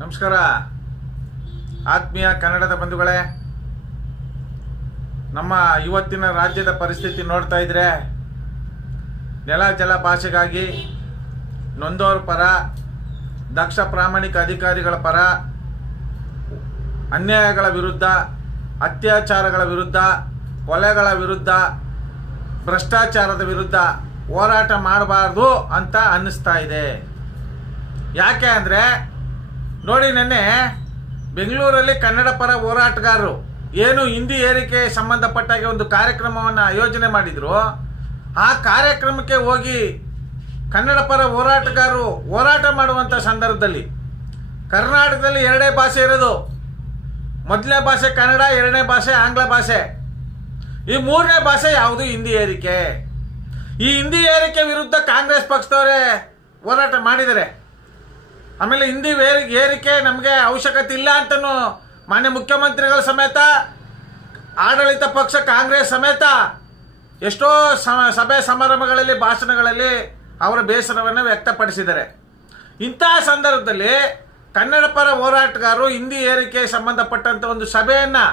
ನಮಸ್ಕಾರ. ಆತ್ಮೀಯ ಕನ್ನಡದ ಬಂಧುಗಳೇ, ನಮ್ಮ ಇವತ್ತಿನ ರಾಜ್ಯದ ಪರಿಸ್ಥಿತಿ ನೋಡ್ತಾ ಇದ್ರೆ, ನೆಲ ಜಲ ಭಾಷೆಗಾಗಿ ನೊಂದೋರ ಪರ, ದಕ್ಷ ಪ್ರಾಮಾಣಿಕ ಅಧಿಕಾರಿಗಳ ಪರ, ಅನ್ಯಾಯಗಳ ವಿರುದ್ಧ, ಅತ್ಯಾಚಾರಗಳ ವಿರುದ್ಧ, ಕೊಲೆಗಳ ವಿರುದ್ಧ, ಭ್ರಷ್ಟಾಚಾರದ ವಿರುದ್ಧ ಹೋರಾಟ ಮಾಡಬಾರ್ದು ಅಂತ ಅನ್ನಿಸ್ತಾ ಇದೆ. ಯಾಕೆ ಅಂದರೆ ನೋಡಿ ನೆನ್ನೆ ಬೆಂಗಳೂರಲ್ಲಿ ಕನ್ನಡ ಪರ ಹೋರಾಟಗಾರರು ಏನು ಹಿಂದಿ ಏರಿಕೆ ಸಂಬಂಧಪಟ್ಟಾಗೆ ಒಂದು ಕಾರ್ಯಕ್ರಮವನ್ನು ಆಯೋಜನೆ ಮಾಡಿದರು. ಆ ಕಾರ್ಯಕ್ರಮಕ್ಕೆ ಹೋಗಿ ಕನ್ನಡ ಪರ ಹೋರಾಟಗಾರರು ಹೋರಾಟ ಮಾಡುವಂಥ ಸಂದರ್ಭದಲ್ಲಿ ಕರ್ನಾಟಕದಲ್ಲಿ ಎರಡೇ ಭಾಷೆ ಇರೋದು. ಮೊದಲನೇ ಭಾಷೆ ಕನ್ನಡ, ಎರಡನೇ ಭಾಷೆ ಆಂಗ್ಲ ಭಾಷೆ. ಈ ಮೂರನೇ ಭಾಷೆ ಯಾವುದು? ಹಿಂದಿ ಏರಿಕೆ. ಈ ಹಿಂದಿ ಏರಿಕೆ ವಿರುದ್ಧ ಕಾಂಗ್ರೆಸ್ ಪಕ್ಷದವರೇ ಹೋರಾಟ ಮಾಡಿದ್ದಾರೆ ಆಮೇಲೆ ಹಿಂದಿ ವೇರಿ ಏರಿಕೆ ನಮಗೆ ಅವಶ್ಯಕತೆ ಇಲ್ಲ ಅಂತನೂ ಮಾನ್ಯ ಮುಖ್ಯಮಂತ್ರಿಗಳ ಸಮೇತ, ಆಡಳಿತ ಪಕ್ಷ, ಕಾಂಗ್ರೆಸ್ ಸಮೇತ ಎಷ್ಟೋ ಸಭೆ ಸಮಾರಂಭಗಳಲ್ಲಿ, ಭಾಷಣಗಳಲ್ಲಿ ಅವರ ಬೇಸರವನ್ನು ವ್ಯಕ್ತಪಡಿಸಿದ್ದಾರೆ. ಇಂತಹ ಸಂದರ್ಭದಲ್ಲಿ ಕನ್ನಡ ಪರ ಹೋರಾಟಗಾರರು ಹಿಂದಿ ಏರಿಕೆ ಸಂಬಂಧಪಟ್ಟಂಥ ಒಂದು ಸಭೆಯನ್ನು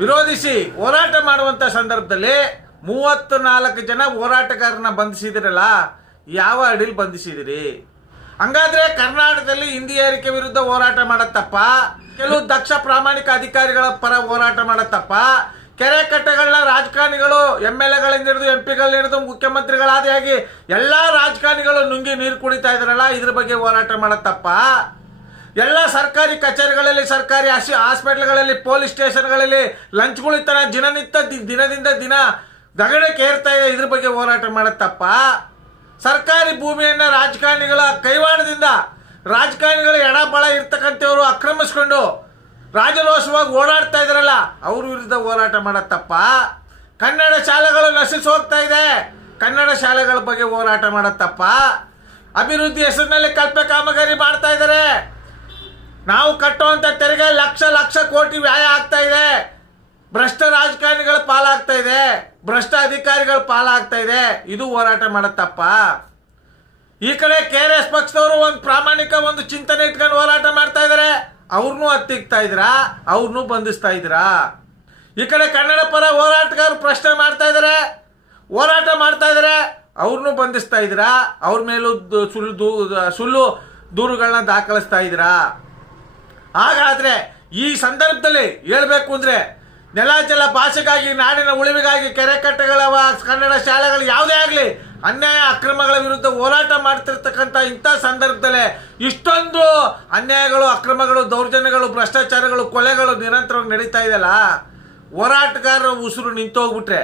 ವಿರೋಧಿಸಿ ಹೋರಾಟ ಮಾಡುವಂಥ ಸಂದರ್ಭದಲ್ಲಿ ಮೂವತ್ತು ನಾಲ್ಕು ಜನ ಹೋರಾಟಗಾರನ ಬಂಧಿಸಿದಿರಲ್ಲ, ಯಾವ ಅಡಿಲಿ ಬಂಧಿಸಿದಿರಿ? ಹಂಗಾದ್ರೆ ಕರ್ನಾಟಕದಲ್ಲಿ ಹಿಂದಿ ಏರಿಕೆ ವಿರುದ್ಧ ಹೋರಾಟ ಮಾಡತ್ತಪ್ಪ? ಕೆಲವು ದಕ್ಷ ಪ್ರಾಮಾಣಿಕ ಅಧಿಕಾರಿಗಳ ಪರ ಹೋರಾಟ ಮಾಡತ್ತಪ್ಪ? ಕೆರೆ ಕಟ್ಟೆಗಳನ್ನ ರಾಜಕಾರಣಿಗಳು ಎಂ ಎಲ್ ಎಗಳಿಂದ ಹಿಡಿದು ಎಂ ಪಿಗಳಿಂದ ಹಿಡಿದು ಮುಖ್ಯಮಂತ್ರಿಗಳಾದಿಯಾಗಿ ಎಲ್ಲ ರಾಜಕಾರಣಿಗಳು ನುಂಗಿ ನೀರು ಕುಡಿತಾ ಇದ್ರಲ್ಲ ಇದ್ರ ಬಗ್ಗೆ ಹೋರಾಟ ಮಾಡತ್ತಪ್ಪ? ಎಲ್ಲ ಸರ್ಕಾರಿ ಕಚೇರಿಗಳಲ್ಲಿ, ಸರ್ಕಾರಿ ಆಶಿ, ಹಾಸ್ಪಿಟ್ಲ್ಗಳಲ್ಲಿ, ಪೊಲೀಸ್ ಸ್ಟೇಷನ್ಗಳಲ್ಲಿ ಲಂಚ್ಗಳಿತನ ದಿನನಿತ್ಯ ದಿನದಿಂದ ದಿನ ದಗಡಕ್ಕೆ ಏರ್ತಾ ಇದೆ, ಇದ್ರ ಬಗ್ಗೆ ಹೋರಾಟ ಮಾಡತ್ತಪ್ಪ? ಸರ್ಕಾರಿ ಭೂಮಿಯನ್ನು ರಾಜಕಾರಣಿಗಳ ಕೈವಾಡದಿಂದ ರಾಜಕಾರಣಿಗಳ ಎಡಬಳ ಇರ್ತಕ್ಕಂಥವ್ರು ಆಕ್ರಮಿಸ್ಕೊಂಡು ರಾಜರೋಷವಾಗಿ ಓಡಾಡ್ತಾ ಇದ್ರಲ್ಲ, ಅವ್ರ ವಿರುದ್ಧ ಹೋರಾಟ ಮಾಡತ್ತಪ್ಪ. ಕನ್ನಡ ಶಾಲೆಗಳು ನಶಿಸಿ ಹೋಗ್ತಾ ಇದೆ. ಕನ್ನಡ ಶಾಲೆಗಳ ಬಗ್ಗೆ ಹೋರಾಟ ಮಾಡತ್ತಪ್ಪ. ಅಭಿವೃದ್ಧಿ ಹೆಸರಿನಲ್ಲಿ ಕಲ್ಪೆ ಕಾಮಗಾರಿ ಮಾಡ್ತಾ ಇದ್ದಾರೆ ನಾವು ಕಟ್ಟುವಂಥ ತೆರಿಗೆ ಲಕ್ಷ ಲಕ್ಷ ಕೋಟಿ ವ್ಯಾಯ ಆಗ್ತಾ ಇದೆ. ಭ್ರಷ್ಟ ರಾಜಕಾರಣಿಗಳ ಪಾಲಾಗ್ತಾ ಇದೆ. ಭ್ರಷ್ಟ ಅಧಿಕಾರಿಗಳ ಪಾಲಾಗ್ತಾ ಇದೆ. ಇದು ಹೋರಾಟ ಮಾಡತ್ತಪ್ಪ ಈ ಕಡೆ ಕೆ ಆರ್ ಎಸ್ ಪಕ್ಷದವರು ಒಂದು ಪ್ರಾಮಾಣಿಕ ಒಂದು ಚಿಂತನೆ ಇಟ್ಕೊಂಡು ಹೋರಾಟ ಮಾಡ್ತಾ ಇದ್ದಾರೆ ಅವ್ರನ್ನೂ ಹತ್ತಿಕ್ತಾ ಅವ್ರನ್ನೂ ಬಂಧಿಸ್ತಾ ಇದ್ದೀರಾ ಈ ಕಡೆ ಕನ್ನಡ ಪರ ಹೋರಾಟಗಾರರು ಪ್ರಶ್ನೆ ಮಾಡ್ತಾ ಇದಾರೆ. ಹೋರಾಟ ಮಾಡ್ತಾ ಇದ್ದಾರೆ ಅವ್ರನ್ನೂ ಬಂಧಿಸ್ತಾ ಇದ್ದೀರಾ ಅವ್ರ ಮೇಲೂ ಸುಳ್ಳು ದೂ- ಸುಳ್ಳು ದೂರುಗಳನ್ನ ದಾಖಲಿಸ್ತಾ ಇದ್ದೀರಾ ಹಾಗಾದ್ರೆ ಈ ಸಂದರ್ಭದಲ್ಲಿ ಹೇಳ್ಬೇಕು ಅಂದ್ರೆ ನೆಲ ಜಲ ಭಾಷೆಗಾಗಿ, ನಾಡಿನ ಉಳಿವಿಗಾಗಿ ಕೆರೆ ಕಟ್ಟೆಗಳ ಕನ್ನಡ ಶಾಲೆಗಳು ಯಾವುದೇ ಆಗಲಿ ಅನ್ಯಾಯ ಅಕ್ರಮಗಳ ವಿರುದ್ಧ ಹೋರಾಟ ಮಾಡ್ತಿರ್ತಕ್ಕಂಥ ಇಂಥ ಸಂದರ್ಭದಲ್ಲೇ ಇಷ್ಟೊಂದು ಅನ್ಯಾಯಗಳು, ಅಕ್ರಮಗಳು, ದೌರ್ಜನ್ಯಗಳು, ಭ್ರಷ್ಟಾಚಾರಗಳು, ಕೊಲೆಗಳು ನಿರಂತರವಾಗಿ ನಡೀತಾ ಇದೆಯಲ್ಲ, ಹೋರಾಟಗಾರರ ಉಸಿರು ನಿಂತೋಗ್ಬಿಟ್ರೆ.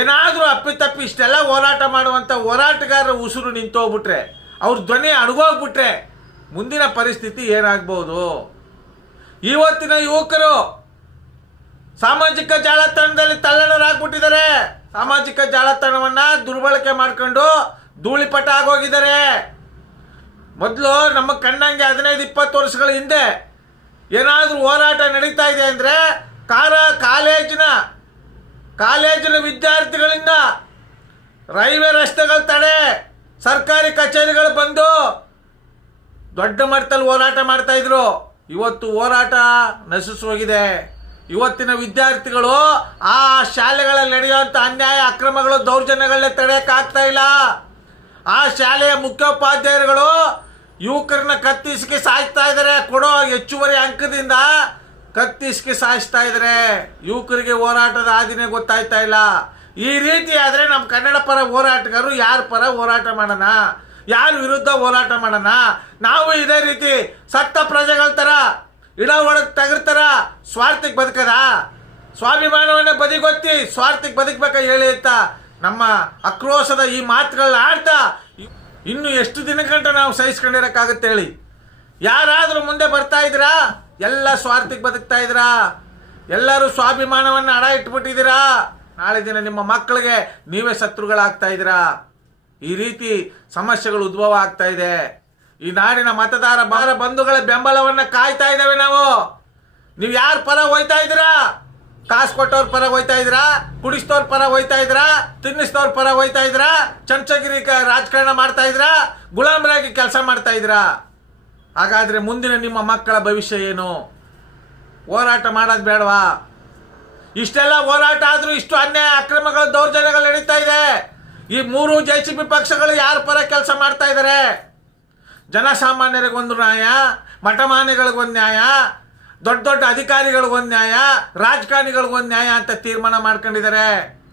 ಏನಾದರೂ ಅಪ್ಪಿತಪ್ಪಿ ಇಷ್ಟೆಲ್ಲ ಹೋರಾಟ ಮಾಡುವಂಥ ಹೋರಾಟಗಾರರ ಉಸಿರು ನಿಂತೋಗ್ಬಿಟ್ರೆ, ಅವ್ರ ಧ್ವನಿ ಅಡುಗೋಗ್ಬಿಟ್ರೆ, ಮುಂದಿನ ಪರಿಸ್ಥಿತಿ ಏನಾಗ್ಬೋದು? ಇವತ್ತಿನ ಯುವಕರು ಸಾಮಾಜಿಕ ಜಾಲತಾಣದಲ್ಲಿ ತಲ್ಲಣರಾಗ್ಬಿಟ್ಟಿದ್ದಾರೆ. ಸಾಮಾಜಿಕ ಜಾಲತಾಣವನ್ನ ದುರ್ಬಳಕೆ ಮಾಡ್ಕೊಂಡು ಧೂಳಿಪಟ ಆಗೋಗಿದ್ದಾರೆ. ಮೊದಲು ನಮ್ಮ ಕಣ್ಣಂಗೆ ಹದಿನೈದು, ಇಪ್ಪತ್ತು ವರ್ಷಗಳ ಹಿಂದೆ ಏನಾದರೂ ಹೋರಾಟ ನಡೀತಾ ಇದೆ ಅಂದರೆ ಕಾರ ಕಾಲೇಜಿನ ಕಾಲೇಜಿನ ವಿದ್ಯಾರ್ಥಿಗಳಿಂದ ರೈಲ್ವೆ ರಸ್ತೆಗಳ ತಡೆ, ಸರ್ಕಾರಿ ಕಚೇರಿಗಳು ಬಂದು ದೊಡ್ಡ ಮಟ್ಟದಲ್ಲಿ ಹೋರಾಟ ಮಾಡ್ತಾ ಇದ್ರು. ಇವತ್ತು ಹೋರಾಟ ನಶಿಸಿ ಹೋಗಿದೆ ಇವತ್ತಿನ ವಿದ್ಯಾರ್ಥಿಗಳು ಆ ಶಾಲೆಗಳಲ್ಲಿ ನಡೆಯುವಂಥ ಅನ್ಯಾಯ ಅಕ್ರಮಗಳು ದೌರ್ಜನ್ಯಗಳನ್ನ ತಡೆಯೋಕ್ಕಾಗ್ತಾ ಇಲ್ಲ. ಆ ಶಾಲೆಯ ಮುಖ್ಯೋಪಾಧ್ಯಾಯರುಗಳು ಯುವಕರನ್ನ ಕತ್ತಿಸಿಕೆ ಸಾಯಿಸ್ತಾ ಇದ್ದಾರೆ. ಕೊಡೋ ಹೆಚ್ಚುವರಿ ಅಂಕದಿಂದ ಕತ್ತಿಸಿಕೆ ಸಾಯಿಸ್ತಾ ಇದ್ದಾರೆ. ಯುವಕರಿಗೆ ಹೋರಾಟದ ಆದಿನೇ ಗೊತ್ತಾಯ್ತಾ ಇಲ್ಲ. ಈ ರೀತಿ ಆದರೆ ನಮ್ಮ ಕನ್ನಡ ಪರ ಹೋರಾಟಗಾರರು ಯಾರ ಪರ ಹೋರಾಟ ಮಾಡೋಣ? ಯಾರ ವಿರುದ್ಧ ಹೋರಾಟ ಮಾಡೋಣ? ನಾವು ಇದೇ ರೀತಿ ಸತ್ತ ಪ್ರಜೆಗಳ ಥರ ಇಡ ಒಳಗೆ ತಗರ್ತಾರ ಸ್ವಾರ್ಥಕ್ಕೆ ಬದುಕದ? ಸ್ವಾಭಿಮಾನವನ್ನ ಬದಿಗೊತ್ತಿ ಸ್ವಾರ್ಥಕ್ಕೆ ಬದುಕಬೇಕ ಹೇಳಿ ಅಂತ ನಮ್ಮ ಆಕ್ರೋಶದ ಈ ಮಾತುಗಳನ್ನ ಆಡ್ತಾ ಇನ್ನು ಎಷ್ಟು ದಿನಗಂಟ ನಾವು ಸಹಿಸ್ಕೊಂಡಿರೋಕ್ಕಾಗತ್ತೆ ಹೇಳಿ. ಯಾರಾದರೂ ಮುಂದೆ ಬರ್ತಾ ಇದ್ದೀರಾ? ಎಲ್ಲ ಸ್ವಾರ್ಥಕ್ಕೆ ಬದುಕ್ತಾ ಇದ್ದೀರಾ? ಎಲ್ಲರೂ ಸ್ವಾಭಿಮಾನವನ್ನು ಅಡ ಇಟ್ಬಿಟ್ಟಿದ್ದೀರಾ? ನಾಳೆ ದಿನ ನಿಮ್ಮ ಮಕ್ಕಳಿಗೆ ನೀವೇ ಶತ್ರುಗಳಾಗ್ತಾ ಇದ್ದೀರಾ? ಈ ರೀತಿ ಸಮಸ್ಯೆಗಳು ಉದ್ಭವ ಆಗ್ತಾ ಇದೆ. ಈ ನಾಡಿನ ಮತದಾರ ಬಾರ ಬಂಧುಗಳ ಬೆಂಬಲವನ್ನ ಕಾಯ್ತಾ ಇದ್ದೇವೆ ನಾವು. ನೀವು ಯಾರ ಪರ ಹೋಯ್ತಾ ಇದ್ದೀರಾ? ಕಾಸು ಕೊಟ್ಟವ್ರ ಪರ ಹೋಯ್ತಾ ಇದ್ದೀರಾ? ಕುಡಿಸ್ತವ್ರ ಪರ ಹೋಯ್ತಾ ಇದ್ದೀರಾ? ತಿನ್ನಿಸ್ತವ್ರ ಪರ ಹೋಯ್ತಾ ಇದ್ದೀರಾ? ಚಂಚಗಿರಿ ರಾಜಕಾರಣ ಮಾಡ್ತಾ ಇದ್ದೀರಾ? ಗುಲಾಮರಾಗಿ ಕೆಲಸ ಮಾಡ್ತಾ ಇದ್ದೀರಾ? ಹಾಗಾದ್ರೆ ಮುಂದಿನ ನಿಮ್ಮ ಮಕ್ಕಳ ಭವಿಷ್ಯ ಏನು? ಹೋರಾಟ ಮಾಡೋದು ಬೇಡವಾ? ಇಷ್ಟೆಲ್ಲ ಹೋರಾಟ ಆದ್ರೂ ಇಷ್ಟು ಅನ್ಯಾಯ, ಅಕ್ರಮಗಳು ದೌರ್ಜನ್ಯಗಳು ನಡೀತಾ ಇದೆ. ಈ ಮೂರು ಜೆ ಸಿ ಬಿ ಪಕ್ಷಗಳು ಯಾರ ಪರ ಕೆಲಸ ಮಾಡ್ತಾ ಇದ್ದಾರೆ? ಜನಸಾಮಾನ್ಯರಿಗೊಂದು ನ್ಯಾಯ ಮಠಮಾನ್ಯಗಳಿಗೊಂದು ನ್ಯಾಯ, ದೊಡ್ಡ ದೊಡ್ಡ ಅಧಿಕಾರಿಗಳಿಗೊಂದು ನ್ಯಾಯ ರಾಜಕಾರಣಿಗಳಿಗೊಂದು ನ್ಯಾಯ ಅಂತ ತೀರ್ಮಾನ ಮಾಡ್ಕೊಂಡಿದ್ದಾರೆ.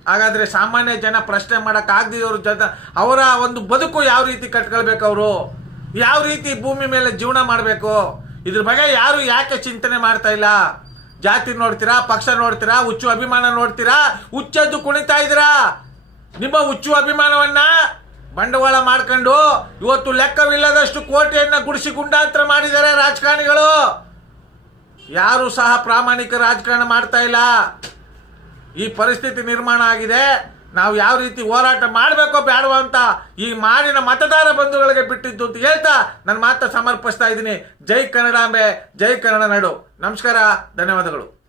ಹಾಗಾದರೆ ಸಾಮಾನ್ಯ ಜನ ಪ್ರಶ್ನೆ ಮಾಡಕ್ ಆಗದಿರೋರು ಜನ ಅವರ ಒಂದು ಬದುಕು ಯಾವ ರೀತಿ ಕಟ್ಕೊಳ್ಬೇಕು ಅವರು? ಯಾವ ರೀತಿ ಭೂಮಿ ಮೇಲೆ ಜೀವನ ಮಾಡಬೇಕು? ಇದ್ರ ಬಗ್ಗೆ ಯಾರು ಯಾಕೆ ಚಿಂತನೆ ಮಾಡ್ತಾ ಇಲ್ಲ? ಜಾತಿ ನೋಡ್ತೀರಾ, ಪಕ್ಷ ನೋಡ್ತೀರಾ, ಹುಚ್ಚು ಅಭಿಮಾನ ನೋಡ್ತೀರಾ? ಹುಚ್ಚದ್ದು ಕುಣಿತಾ ಇದ್ದೀರಾ? ನಿಮ್ಮ ಹುಚ್ಚು ಅಭಿಮಾನವನ್ನ ಬಂಡವಾಳ ಮಾಡ್ಕೊಂಡು ಇವತ್ತು ಲೆಕ್ಕವಿಲ್ಲದಷ್ಟು ಕೋಟೆಯನ್ನು ಗುಡಿಸಿ ಗುಂಡಾಂತರ ಮಾಡಿದ್ದಾರೆ ರಾಜಕಾರಣಿಗಳು. ಯಾರು ಸಹ ಪ್ರಾಮಾಣಿಕ ರಾಜಕಾರಣ ಮಾಡ್ತಾ ಇಲ್ಲ. ಈ ಪರಿಸ್ಥಿತಿ ನಿರ್ಮಾಣ ಆಗಿದೆ. ನಾವು ಯಾವ ರೀತಿ ಹೋರಾಟ ಮಾಡಬೇಕೋ ಬೇಡವೋ ಅಂತ ಈ ಮಾಡಿನ ಮತದಾರ ಬಂಧುಗಳಿಗೆ ಬಿಟ್ಟಿದ್ದು ಅಂತ ಹೇಳ್ತಾ ನನ್ನ ಮಾತ ಸಮರ್ಪಿಸ್ತಾ ಇದ್ದೀನಿ. ಜೈ ಕನ್ನಡಾಂಬೆ, ಜೈ ಕನ್ನಡ ನಾಡು. ನಮಸ್ಕಾರ, ಧನ್ಯವಾದಗಳು.